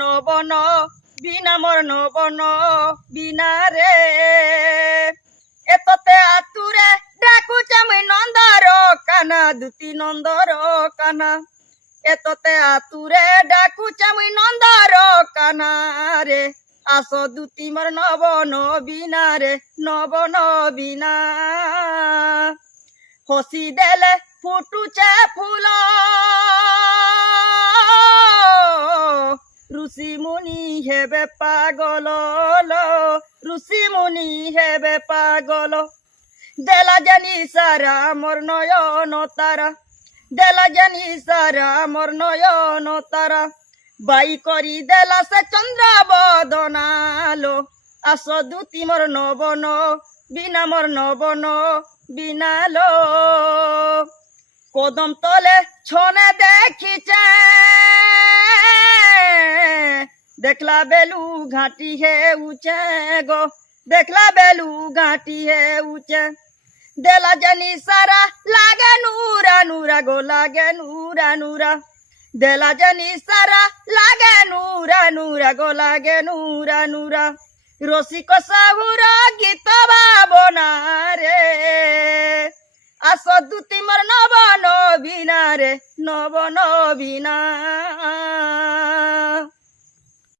নবন বিনা মোর নবন বিনা রে এততে আতুরে ডাকুছে মুই নন্দর কানা দুতি নন্দর কানা এততে আতুরে ডাকুছে মুই নন্দর কানা রে আস দুতি মোর নবন বিনা রে নবন বিনা হসি দেলে ফুটুছে ফুল ঋষি মুনি হেবে পাগল ঋষি মুনি হেবে পাগল দেলা জানি সারা মোর নয়ন তারা দেলা জানি সারা মোর নয়ন তারা বাই করি দেলা সে চন্দ্র বদনালো আস দুতি মোর নবন বিনা মোর নবন বিনালো কদম তলে ছনে দেখিছে দেখলা বেলু ঘাটি হে উচে গো দেখলা বেলু ঘাটি হে উচে দেলা জানি সারা লাগে নুরা নুরা গো লাগে নুরা নুরা দেলা জানি সারা লাগে নুরা নুরা গো লাগে নুরা নুরা রসিক সাহুর গীত ভাবনা রে আস দুতি মোর নবন বিনা রে নবন বিনা।